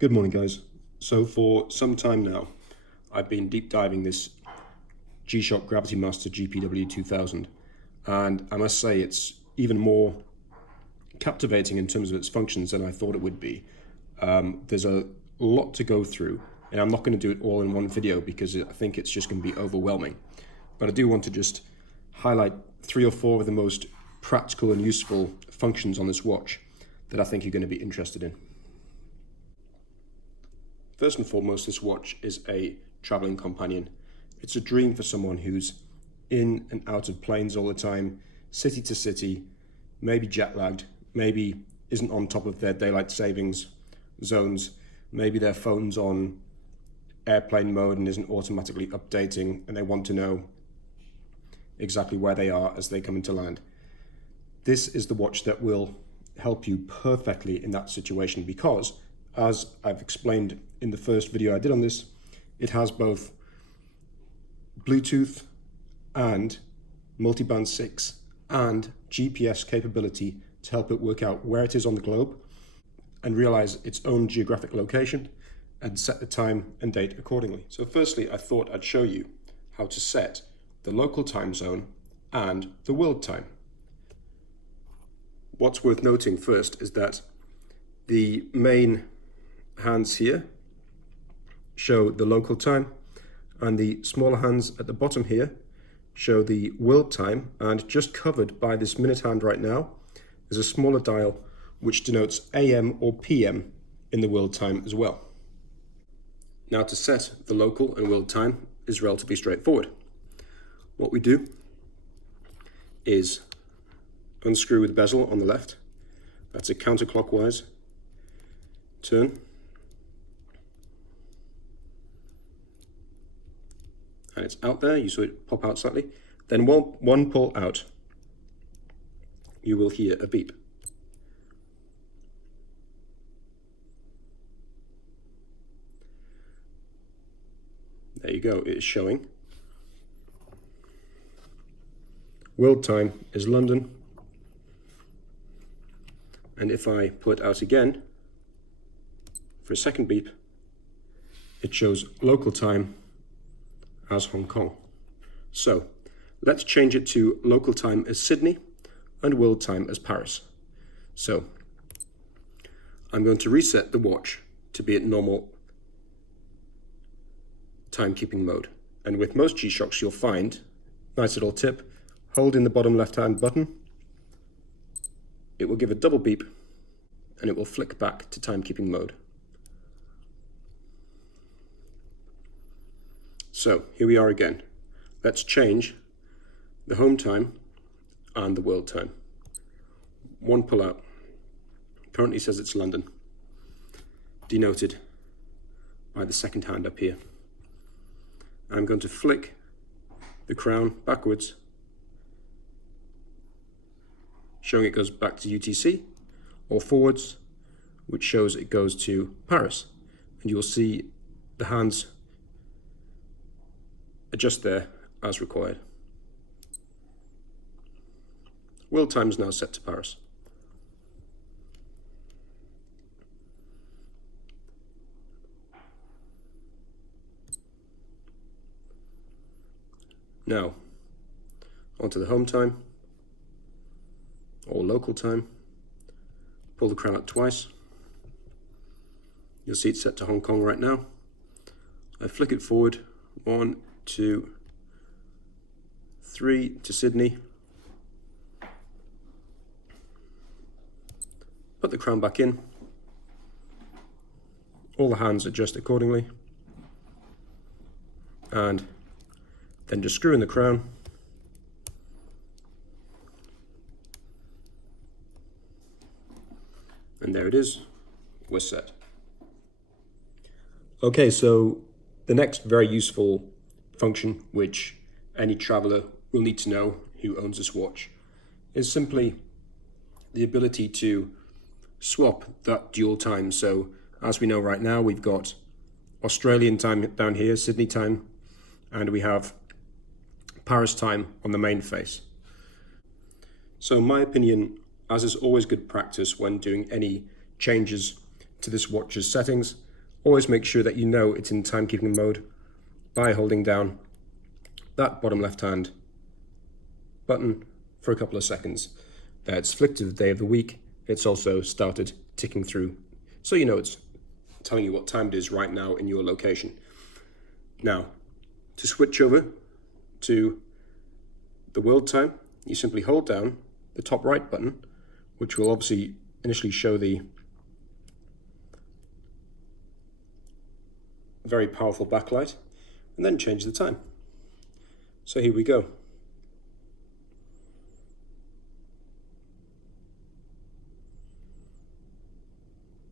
Good morning, guys. So for some time now, I've been deep diving this Gshock Gravitymaster GPW 2000, and I must say it's even more captivating in terms of its functions than I thought it would be. There's a lot to go through, and I'm not going to do it all in one video because I think it's just going to be overwhelming. But I do want to just highlight 3 or 4 of the most practical and useful functions on this watch that I think you're going to be interested in. First and foremost, this watch is a traveling companion. It's a dream for someone who's in and out of planes all the time, city to city, maybe jet lagged, maybe isn't on top of their daylight savings zones, maybe their phone's on airplane mode and isn't automatically updating, and they want to know exactly where they are as they come into land. This is the watch that will help you perfectly in that situation because, as I've explained in the first video I did on this, it has both Bluetooth and multiband 6 and GPS capability to help it work out where it is on the globe and realize its own geographic location and set the time and date accordingly. So firstly, I thought I'd show you how to set the local time zone and the world time. What's worth noting first is that the main hands here show the local time, and the smaller hands at the bottom here show the world time, and just covered by this minute hand right now is a smaller dial which denotes AM or PM in the world time as well. Now, to set the local and world time is relatively straightforward. What we do is unscrew the bezel on the left. That's a counterclockwise turn. And it's out there, you saw it pop out slightly. Then one pull out, you will hear a beep. There you go, it is showing. World time is London. And if I pull it out again for a second beep, it shows local time as Hong Kong. So let's change it to local time as Sydney and world time as Paris. So I'm going to reset the watch to be at normal timekeeping mode. And with most G-Shocks you'll find, nice little tip, hold in the bottom left hand button, it will give a double beep and it will flick back to timekeeping mode. So here we are again. Let's change the home time and the world time. One pull out. Currently says it's London, denoted by the second hand up here. I'm going to flick the crown backwards, showing it goes back to UTC, or forwards, which shows it goes to Paris. And you'll see the hands adjust there as required. World time is now set to Paris. Now, onto the home time, or local time. Pull the crown out twice. You'll see it's set to Hong Kong right now. I flick it forward, 1, 2, 3 to Sydney. Put the crown back in. All the hands adjust accordingly. And then just screw in the crown. And there it is, we're set. Okay, so the next very useful function which any traveler will need to know who owns this watch is simply the ability to swap that dual time. So as we know right now, we've got Australian time down here, Sydney time, and we have Paris time on the main face. So in my opinion, as is always good practice when doing any changes to this watch's settings, always make sure that you know it's in timekeeping mode by holding down that bottom left-hand button for a couple of seconds. It's flicked to the day of the week. It's also started ticking through, so you know it's telling you what time it is right now in your location. Now, to switch over to the world time, you simply hold down the top right button, which will obviously initially show the very powerful backlight, and then change the time. So here we go.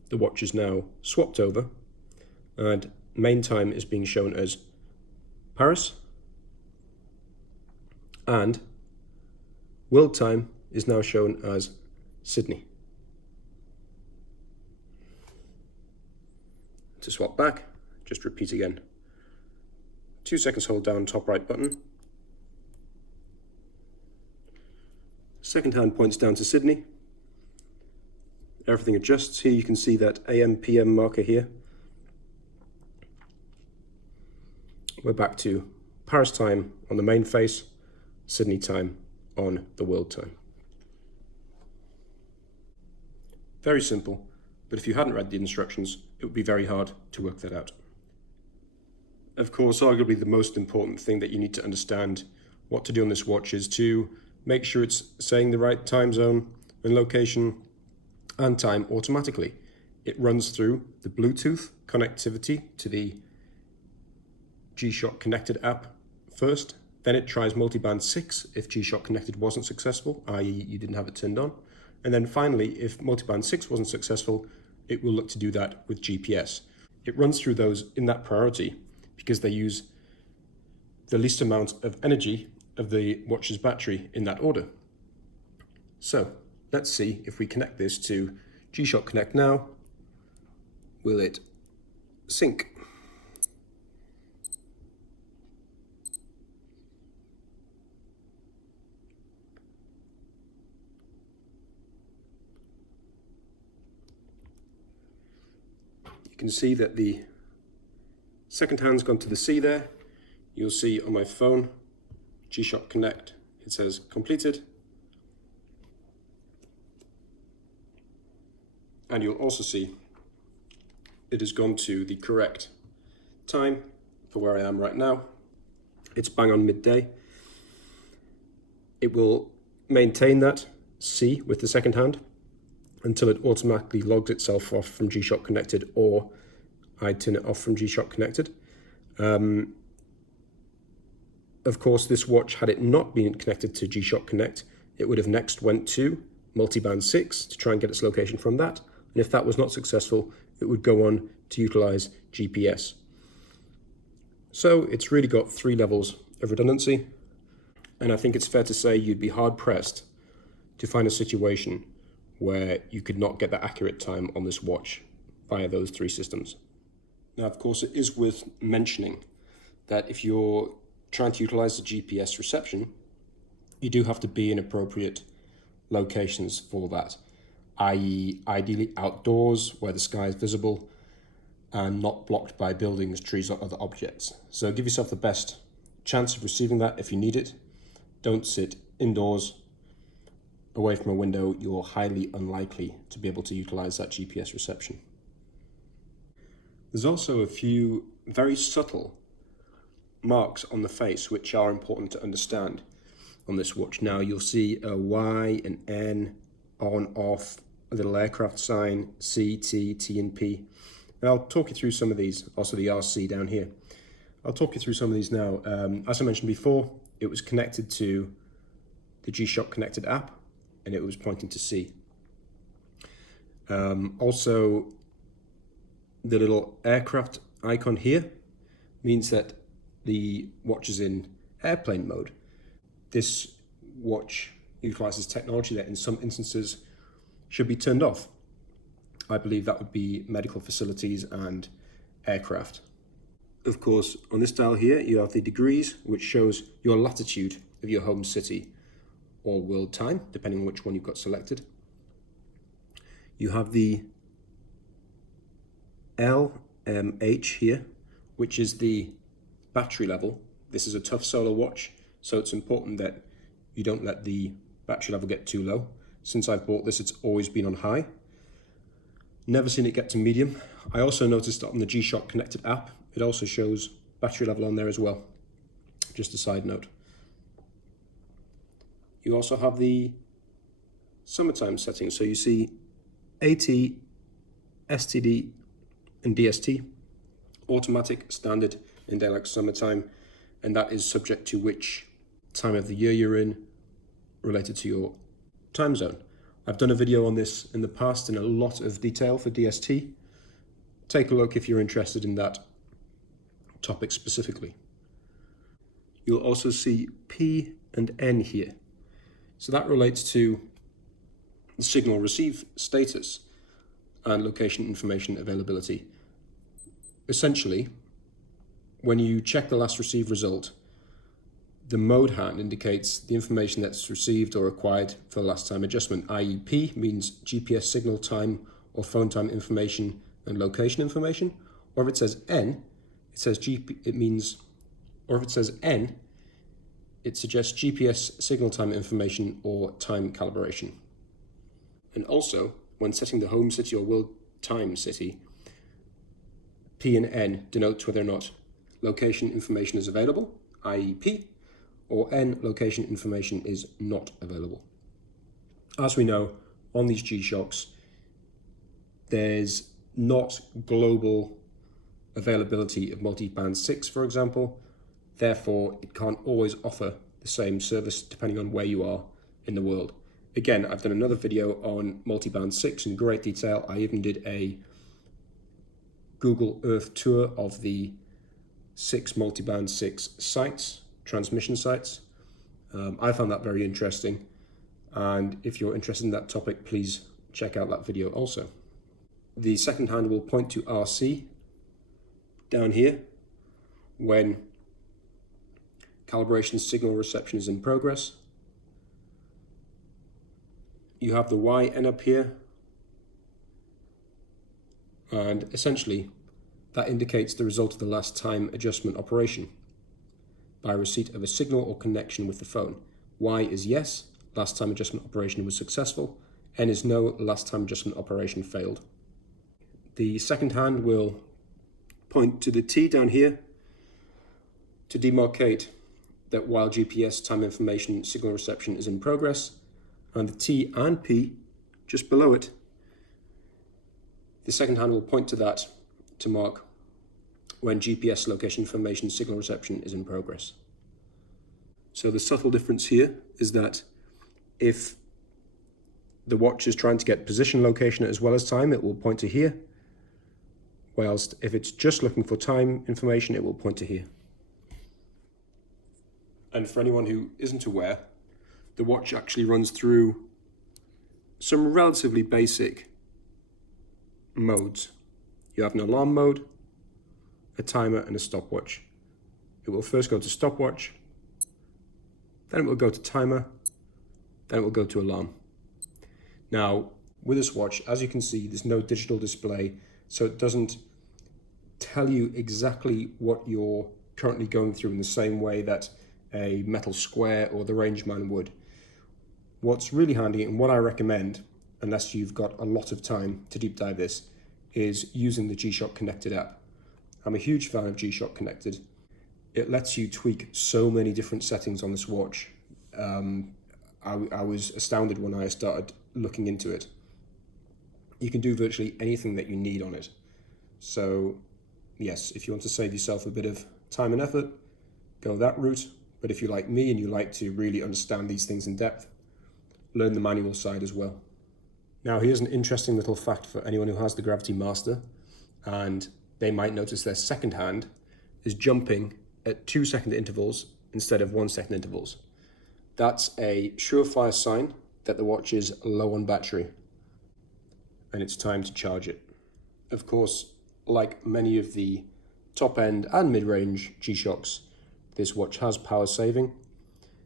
The watch is now swapped over, and main time is being shown as Paris, and world time is now shown as Sydney. To swap back, just repeat again. 2 seconds, hold down top right button. Second hand points down to Sydney. Everything adjusts. Here you can see that AM PM marker here. We're back to Paris time on the main face, Sydney time on the world time. Very simple, but if you hadn't read the instructions, it would be very hard to work that out. Of course, arguably the most important thing that you need to understand what to do on this watch is to make sure it's saying the right time zone and location and time automatically. It runs through the Bluetooth connectivity to the Gshock connected app first, then it tries multiband 6 if Gshock connected wasn't successful, i.e. you didn't have it turned on, and then finally if multiband 6 wasn't successful, it will look to do that with GPS. It runs through those in that priority because they use the least amount of energy of the watch's battery in that order. So let's see if we connect this to Gshock Connect now. Will it sync? You can see that the second hand's gone to the C there. You'll see on my phone, Gshock Connect, it says completed. And you'll also see it has gone to the correct time for where I am right now. It's bang on midday. It will maintain that C with the second hand until it automatically logs itself off from Gshock Connected, or I turn it off from Gshock Connected. Of course, this watch, had it not been connected to Gshock Connect, it would have next went to multiband 6 to try and get its location from that. And if that was not successful, it would go on to utilize GPS. So it's really got 3 levels of redundancy. And I think it's fair to say you'd be hard pressed to find a situation where you could not get the accurate time on this watch via those 3 systems. Now, of course, it is worth mentioning that if you're trying to utilize the GPS reception, you do have to be in appropriate locations for that, i.e. ideally outdoors where the sky is visible and not blocked by buildings, trees, or other objects. So give yourself the best chance of receiving that if you need it. Don't sit indoors away from a window. You're highly unlikely to be able to utilize that GPS reception. There's also a few very subtle marks on the face which are important to understand on this watch. Now you'll see a Y, an N, on, off, a little aircraft sign, C, T, T and P. And I'll talk you through some of these, also the RC down here. I'll talk you through some of these now. As I mentioned before, it was connected to the Gshock Connected app and it was pointing to C. Also, the little aircraft icon here means that the watch is in airplane mode. This watch utilizes technology that in some instances should be turned off. I believe that would be medical facilities and aircraft. Of course, on this dial here, you have the degrees, which shows your latitude of your home city or world time, depending on which one you've got selected. You have the L, H here, which is the battery level. This is a tough solar watch, so it's important that you don't let the battery level get too low. Since I've bought this, it's always been on high. Never seen it get to medium. I also noticed that on the Gshock connected app, it also shows battery level on there as well. Just a side note. You also have the summertime settings. So you see AT, STD, and DST, automatic, standard, in daylight summertime, and that is subject to which time of the year you're in, related to your time zone. I've done a video on this in the past in a lot of detail for DST. Take a look if you're interested in that topic specifically. You'll also see P and N here. So that relates to the signal receive status and location information availability. Essentially, when you check the last received result, the mode hand indicates the information that's received or acquired for the last time adjustment, i.e. P means GPS signal time or phone time information and location information, or if it says N, it says or if it says N, it suggests GPS signal time information or time calibration. And also, when setting the home city or world time city, P and N denotes whether or not location information is available, i.e. P, or N, location information is not available. As we know, on these Gshocks, there's not global availability of multi-band 6, for example. Therefore, it can't always offer the same service depending on where you are in the world. Again, I've done another video on multi-band 6 in great detail. I even did a Google Earth tour of the 6 multi-band 6 sites, transmission sites. I found that very interesting, and if you're interested in that topic, please check out that video also. The second hand will point to RC down here when calibration signal reception is in progress. You have the YN up here, and essentially that indicates the result of the last time adjustment operation by receipt of a signal or connection with the phone. Y is yes, last time adjustment operation was successful. N is no, last time adjustment operation failed. The second hand will point to the T down here to demarcate that while GPS time information signal reception is in progress, and the T and P just below it, the second hand will point to that to mark when GPS location information signal reception is in progress. So the subtle difference here is that if the watch is trying to get position location as well as time, it will point to here, whilst if it's just looking for time information, it will point to here. And for anyone who isn't aware, the watch actually runs through some relatively basic modes. You have an alarm mode, a timer, and a stopwatch. It will first go to stopwatch, then it will go to timer, then it will go to alarm. Now, with this watch, as you can see, there's no digital display, so it doesn't tell you exactly what you're currently going through in the same way that a metal square or the Rangeman would. What's really handy, and what I recommend, unless you've got a lot of time to deep dive this, is using the Gshock Connected app. I'm a huge fan of Gshock Connected. It lets you tweak so many different settings on this watch. I was astounded when I started looking into it. You can do virtually anything that you need on it. So yes, if you want to save yourself a bit of time and effort, go that route. But if you're like me and you like to really understand these things in depth, learn the manual side as well. Now here's an interesting little fact for anyone who has the Gravitymaster, and they might notice their second hand is jumping at 2-second intervals instead of 1-second intervals. That's a surefire sign that the watch is low on battery and it's time to charge it. Of course, like many of the top end and mid-range Gshocks, this watch has power saving.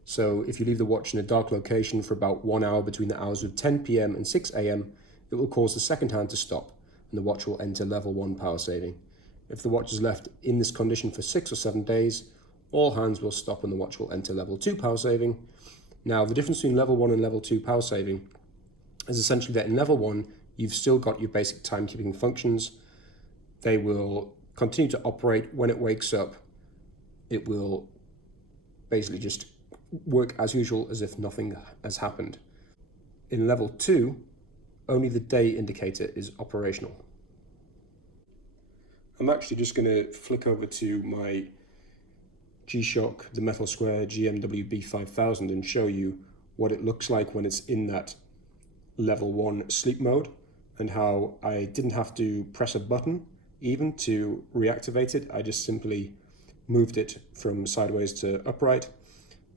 So if you leave the watch in a dark location for about 1 hour between the hours of 10 PM and 6 AM, it will cause the second hand to stop and the watch will enter level 1 power saving. if the watch is left in this condition for 6 or 7 days, all hands will stop and the watch will enter level 2 power saving. Now, the difference between level 1 and level 2 power saving is essentially that in level 1, you've still got your basic timekeeping functions. They will continue to operate. When it wakes up, it will basically just work as usual, as if nothing has happened. In level 2, only the day indicator is operational. I'm actually just going to flick over to my Gshock, the Metal Square GMW B5000, and show you what it looks like when it's in that level 1 sleep mode, and how I didn't have to press a button even to reactivate it. I just simply moved it from sideways to upright.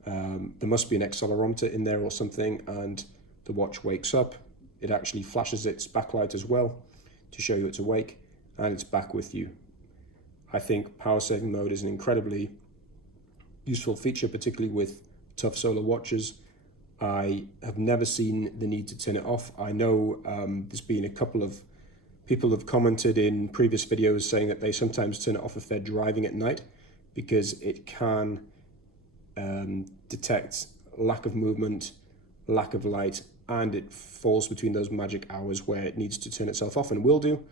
There must be an accelerometer in there or something, and the watch wakes up. It actually flashes its backlight as well to show you it's awake, and it's back with you. I think power saving mode is an incredibly useful feature, particularly with tough solar watches. I have never seen the need to turn it off. I know there's been a couple of people have commented in previous videos saying that they sometimes turn it off if they're driving at night, because it can detect lack of movement, lack of light, and it falls between those magic hours where it needs to turn itself off, and will do.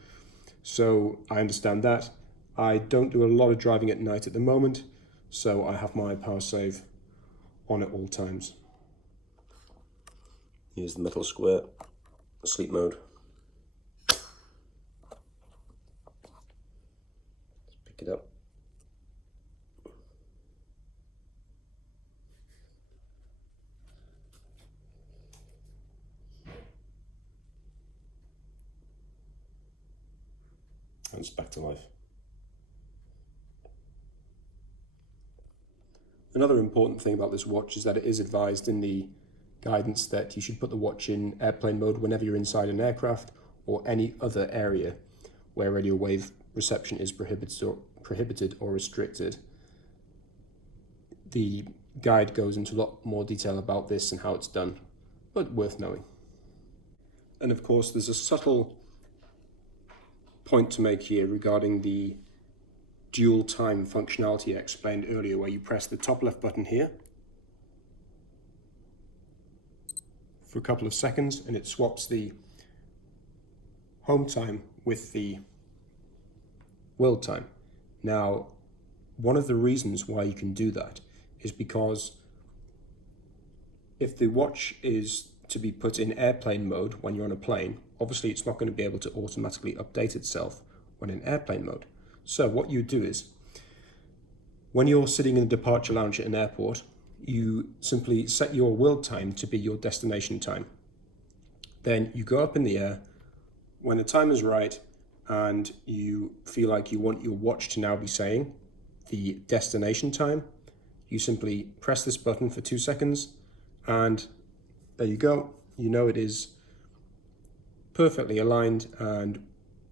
So I understand that. I don't do a lot of driving at night at the moment, so I have my power save on at all times. Here's the Metal Square sleep mode. Let's pick it up. And it's back to life. Another important thing about this watch is that it is advised in the guidance that you should put the watch in airplane mode whenever you're inside an aircraft or any other area where radio wave reception is prohibited or restricted. The guide goes into a lot more detail about this and how it's done, but worth knowing. And of course, there's a subtle point to make here regarding the dual time functionality I explained earlier, where you press the top left button here for a couple of seconds and it swaps the home time with the world time. Now, one of the reasons why you can do that is because if the watch is to be put in airplane mode when you're on a plane, obviously it's not going to be able to automatically update itself when in airplane mode. So what you do is, when you're sitting in the departure lounge at an airport, you simply set your world time to be your destination time. Then you go up in the air. When the time is right and you feel like you want your watch to now be saying the destination time, you simply press this button for 2 seconds and there you go. You know it is perfectly aligned, and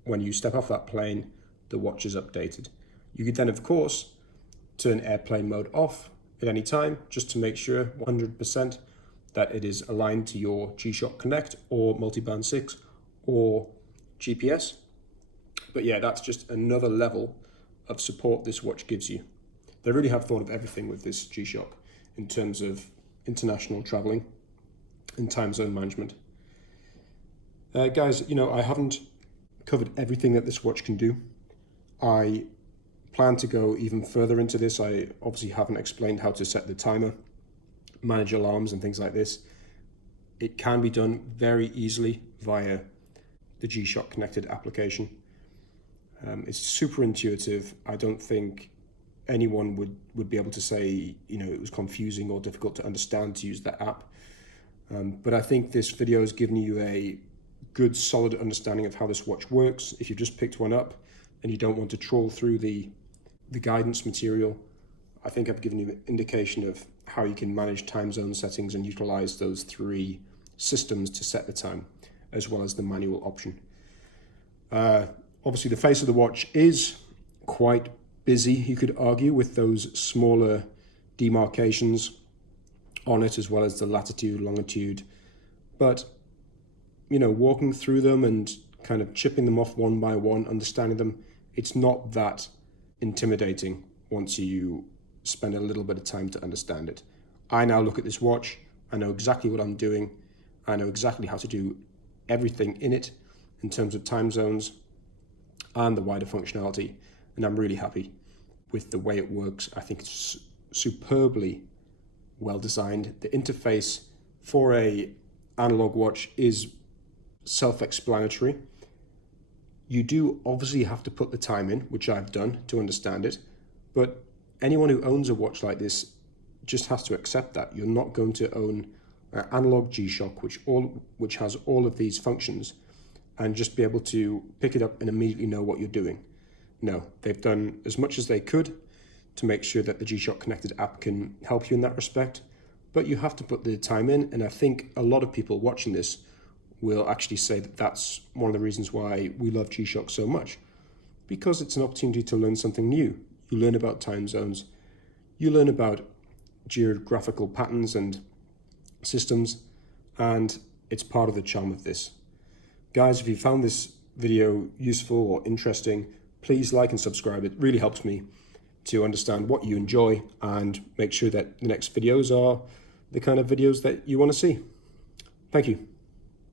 when you step off that plane, the watch is updated. You could then, of course, turn airplane mode off at any time just to make sure 100% that it is aligned to your Gshock Connect or Multiband 6 or GPS. But yeah, that's just another level of support this watch gives you. They really have thought of everything with this Gshock in terms of international traveling and time zone management. Guys, I haven't covered everything that this watch can do. I plan to go even further into this. I obviously haven't explained how to set the timer, manage alarms and things like this. It can be done very easily via the Gshock connected application. It's super intuitive. I don't think anyone would be able to say, it was confusing or difficult to understand to use that app. But I think this video has given you a good, solid understanding of how this watch works. If you've just picked one up and you don't want to trawl through the guidance material, I think I've given you an indication of how you can manage time zone settings and utilize those 3 systems to set the time, as well as the manual option. Obviously, the face of the watch is quite busy, you could argue, with those smaller demarcations on it, as well as the latitude, longitude. But, walking through them and kind of chipping them off one by one, understanding them, It's not that intimidating once you spend a little bit of time to understand it. I now look at this watch, I know exactly what I'm doing, I know exactly how to do everything in it in terms of time zones and the wider functionality, and I'm really happy with the way it works. I think it's superbly well designed. The interface for a analog watch is self-explanatory. You do obviously have to put the time in, which I've done to understand it, but anyone who owns a watch like this just has to accept that. You're not going to own an analog G-Shock, which has all of these functions, and just be able to pick it up and immediately know what you're doing. No, they've done as much as they could to make sure that the G-Shock connected app can help you in that respect, but you have to put the time in, and I think a lot of people watching this will actually say that that's one of the reasons why we love G-Shock so much, because it's an opportunity to learn something new. You learn about time zones, you learn about geographical patterns and systems, and it's part of the charm of this. Guys, if you found this video useful or interesting, please like and subscribe. It really helps me to understand what you enjoy and make sure that the next videos are the kind of videos that you want to see. Thank you.